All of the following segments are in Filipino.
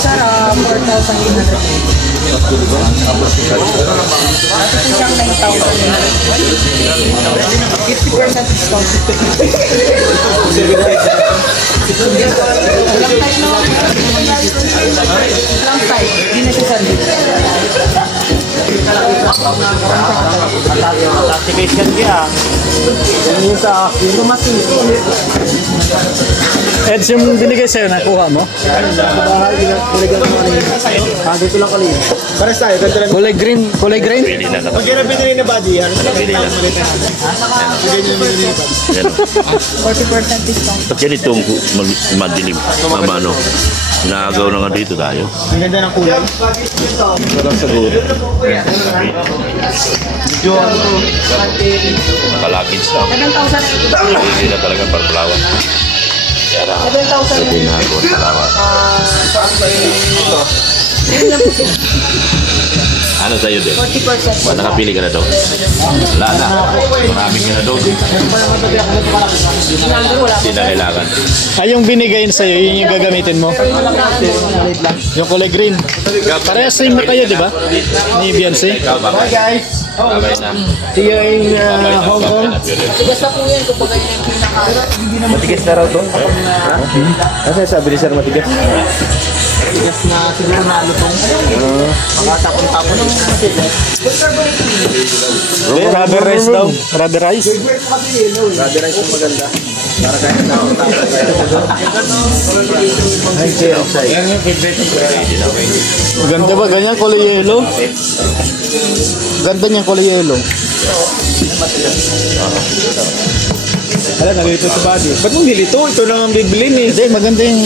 Sarap, 4,800. Siyang 9,000. 50% discount. Lang type, hindi na siya sandwich. Classification kaya. Yan yung sa akin. Eds, yung binigay sa'yo, nakuha mo? Dito lang kanina. Para sa'yo, ganito lang. Kulay green, kulay green? Pag yan ang binili na body, halos lang kita ang ulit. 40% discount. Pag yan itong madilim, mamano, naagaw na nga dito tayo. Ang ganda ng kulay. Walang sagot. Kalakins na. 7,000. Hindi na talaga parpulawan. Kaya 7,000. sabihin na ako, salamat. Ano sa'yo din? 40%. Nakapili ka na daw? Wala na. Maraming ka na daw. Hindi na kailangan. Ay, yung binigay sa'yo, yun yung gagamitin mo? Yung kulay green. Parehas same na kayo, di ba? Ni Beyonce. Hi guys! Babay na. See you in Hong Kong. Tigas na po yan kung pagka yung pinaka. Matigas na raw to? Kasi sabi ni Sir matigas. Matigas na siguro na lutong. Makatapon-tapon ng matigas. Rubber rice daw. Rubber rice. Rubber rice yung maganda. Para kahit na ako yan yung favorite ko. Ganda ba? Ganyan kulay yellow? Ganda niyang kulay yellow. Alam, nalito sa body. Ba't mong nilito? Ito na ang bibilin eh. Hindi, maganda yung...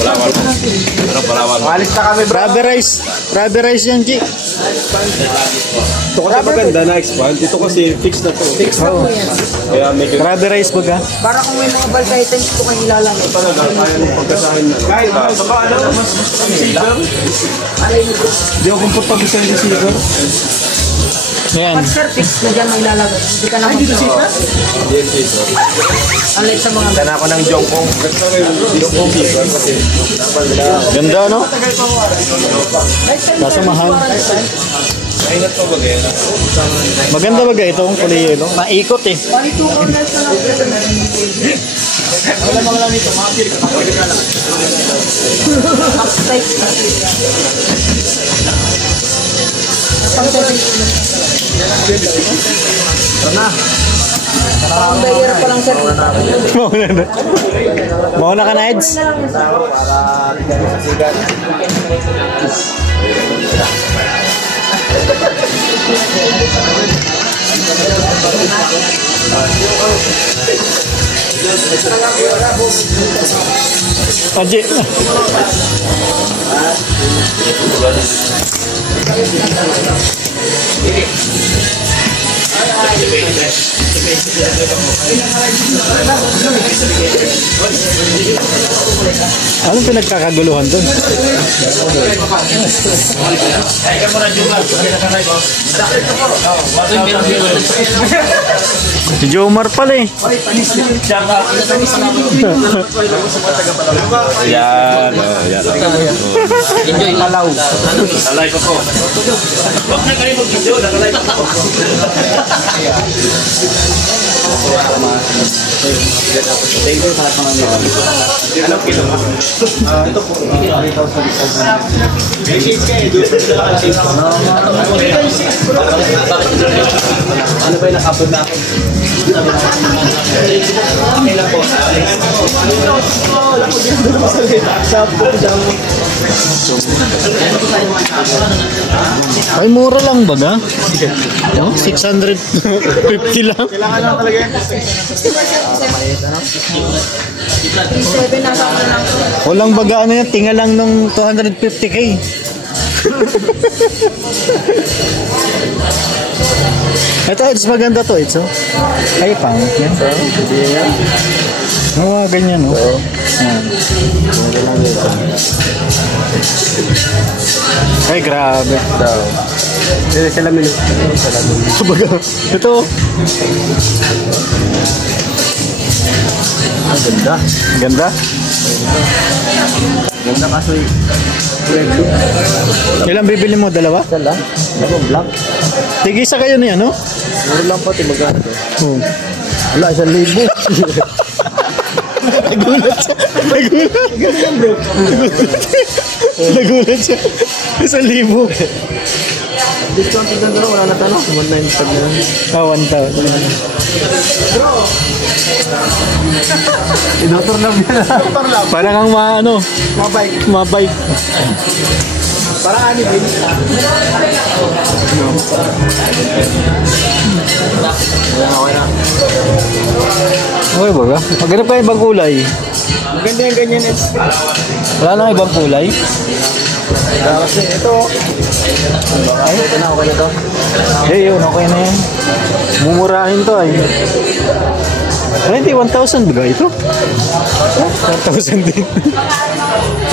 Palawan mo. Ano palawan mo? Malis na kami bro. Rubber rice. Rubber rice yan, G. Ito kasi maganda na expand. Ito kasi fix na to. Fix na po yan. Kaya medyo Rubber rice baga. Para kung may mga bulk items po kayo ilalagay. talaga kaya nung pagkasahin na. Kahit baka ano, mas saver. Hindi ako komportable sa receiver. Ayan. Pag sir, fix na dyan may ilalagay. Hindi ka na mag-saver. Unlike sa mga... Sana ako ng Jongkong. Jongkong receiver kasi. Ganda, no? Kaso mahal. Maganda ba ito ang kulay yellow? Naikot eh. Bali 2 corners na lang. Wala mga lang nito, mga pili. Max type. Pang service. Pang buyer pa lang sir. Mauna na. Mauna ka na, Eds? Aji. Anong pinagkakaguluhan doon? Si Jomar pala eh. Yan. Enjoy talaw. Alay ko po. Huwag na kayo mag-video. Nakalay ko po. Thank you sa mga ano kilo? Ito po. Ano ba yung nakapod na ako? Ay, mura lang baga? No? 650 lang. Kailangan lang talaga yan. 7 nasa ako lang. Walang baga ano yan, tinga lang ng 250k. Ito, it's maganda to, it's oh. Ay, pangit yan. Mga ganyan, no? Yan. Ay, grabe. Salamin. Sabaga. Ito. Ang ganda. Ganda. Ganda kaso Ilang bibili mo? Dalawa? Dala. Ako, black. Tigisa kayo niya, no? Puro lang pati magkano to. Oh. Wala, 1,000. Nagulat siya. Nagulat siya. 1,000. Discount din doon, wala na tanong. 1,900 na lang. Ah, 1,000. Idotor lang yan. Parang ang ano, mabike. Parang ani ba? Okay na. Okay ba ba? Maghanap ka ibang kulay. Maganda yung ganyan eh. Wala nang ibang kulay. Kasi ito. Ay, ito na, okay na to. Eh, yun, okay na yan. Mumurahin to ay. Ay, hindi, 1,000 ba ito? 1,000 din.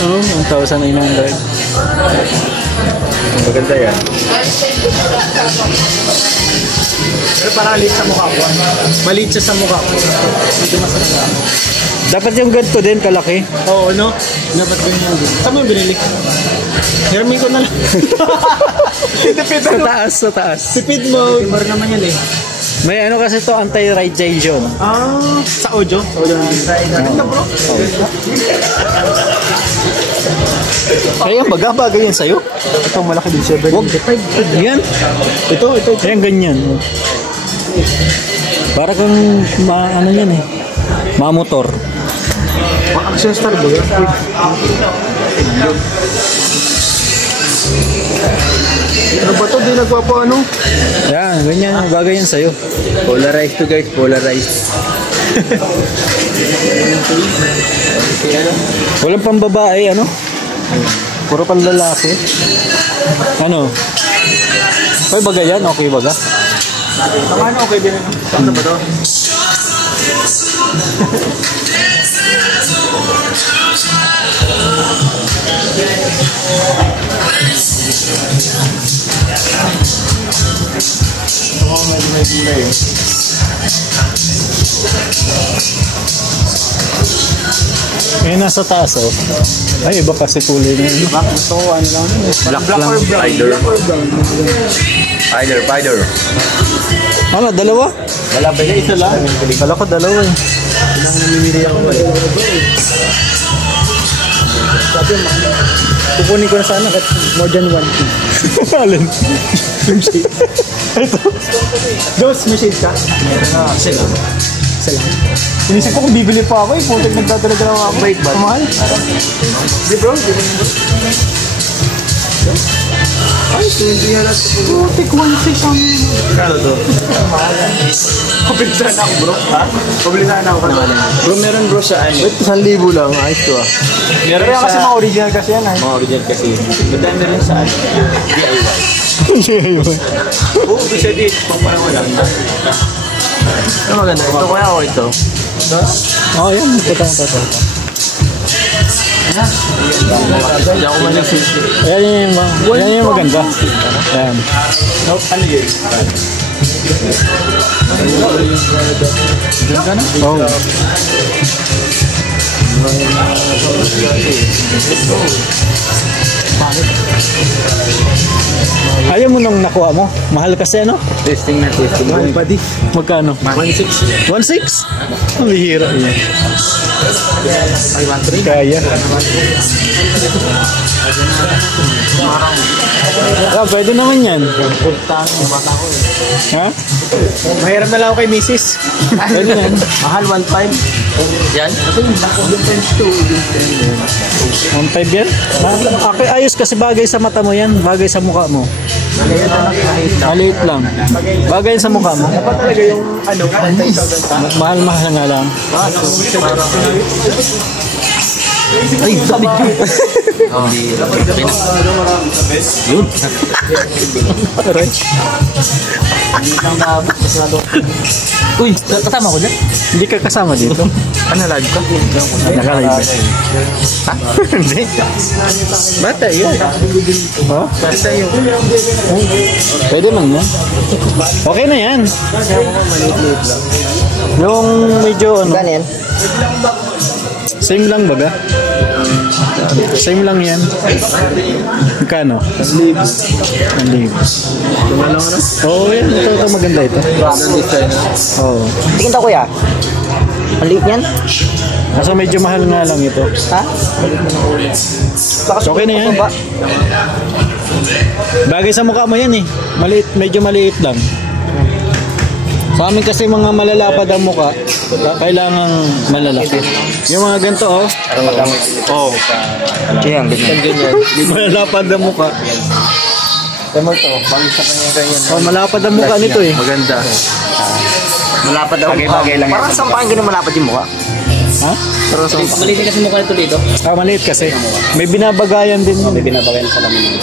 Oo, 1,900. Maganda yan. Pero parang liit sa mukha ko. Maliit siya sa mukha ko. Hindi masarap. Dapat yung ganito din, kalaki. Oo, no? Dapat ganyan din. Saan mo yung binili? Hermi ko na lang. Sa taas, sa taas. Speed mode. Timber naman yan eh. May ano kasi to, anti-radiation. Ah, sa audio? Sa audio naman. Ganda bro. Ay, ang bagay yan sa'yo. Ito malaki din siya. Wag, yan. Ito. Ayan, ganyan. Para kang, ano yan eh. Mamotor. Action star ba? Ano ba ito? Di nagpapo ano? Yan, ganyan. Bagay yan sa'yo. Polarized to guys, polarized. Walang pambabae, ano? Puro pang lalaki. Ano? Okay baga yan? Okay baga? Tama na, okay din. Saan na ba ito? Eh, nasa taas, oh. Ay, iba kasi kulay na yun. Gusto ko ano lang. Black lang. Spider. Ano, dalawa? Wala ba niya? Isa lang. Kala ko dalawa eh. Namimili ako ba? Sabi mo, kukunin ko na sana at more than one piece. Alin? Ito. Ghost, may shade ka? Sila. Inisip ko kung bibili pa ako eh. Putik nagtatalaga lang ako. Wait, ba? Mahal? Di bro, di ba? Ay, 20 yan at putik 1,600 ang... Kano to? Pabilisahan ako bro. Ha? Pabilisahan ako. Bro, meron bro sa ano? Wait, 1,000 lang. Ayos to ah. Meron sa... kasi mga original kasi yan ah. Mga original kasi. Maganda rin sa ano? DIY. Oo, bisa din. Pang parang wala. Ano maganda? Ito kaya o ito? Ito? Oh, yan. Ito. Hindi ako manisip. Ayan yung maganda. Ayan. Ano yun? Ganda na? Oh. Ayaw mo nung nakuha mo? Mahal kasi ano? Testing na testing. Mahal pa di. Magkano? 1,600. 1,600? Ang bihira. Ay, 1,300. Kaya. Ah, pwede naman yan. Ha? Mahirap na lang ako kay Mrs. Pwede yan. Mahal, 1,500. Yan? Kasi yung times 2. 1,500 yan? Okay, ayos kasi bagay sa mata mo yan. Bagay sa mukha mo. Maliit lang. Bagay sa mukha mo. Dapat talaga yung ano, Mahal-mahal nga lang. Ay, Yun. Aray. Uy, kasama ko dyan? Hindi ka kasama dito. Ano, live ka? Nakalive. Ha? Hindi. Bata yun. Oh? Basta yun. Pwede man yan. Okay na yan. Yung medyo ano. Ganyan. Same lang baga? Same lang yan. Magkano? 1,000. Oo, yan. Ito maganda ito. Oo. Tingin daw kuya. Ang liit niyan. Kaso medyo mahal nga lang ito. Ha? Okay na yan. Bagay sa mukha mo yan eh. Maliit, medyo maliit lang. Sa amin kasi mga malalapad ang mukha, kailangan malalaki. Yung mga ganito oh. Oh. Yan, ganyan. Malalapad ang mukha. Tama to, bagay sa kanya ganyan. Oh, malapad ang mukha nito eh. Maganda. Malapad daw. Bagay lang yan. Parang sampahan ganun malapad yung mukha. Ha? Pero sampahan. Maliit kasi mukha nito dito. Ah, maliit kasi. May binabagayan din. May binabagayan sa lamin.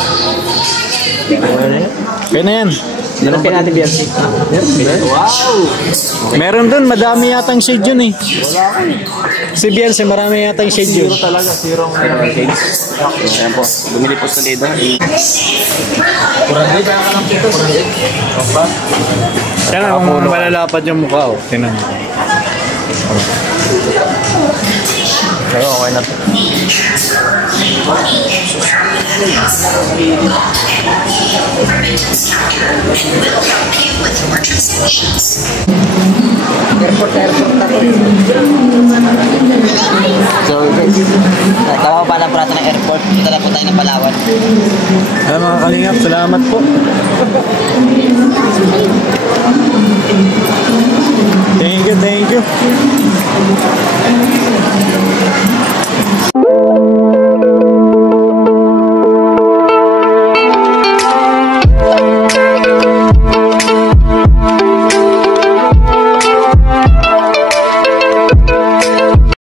Kaya na yan. Lalagyan natin BRC. Meron dun, madami yatang shade yun eh. Si Beyonce, marami yatang shade yun. Talaga, zero ang shades. Ayan po, bumili po sa Lido. Kurang kaya ka lang dito. Yan ang malalapad yung mukha oh. Tingnan mo. Pero okay na to. Airport na. So guys, tama pa lang po natin ng airport. Dito na po tayo ng Palawan. Mga kalingap, salamat po. Thank you.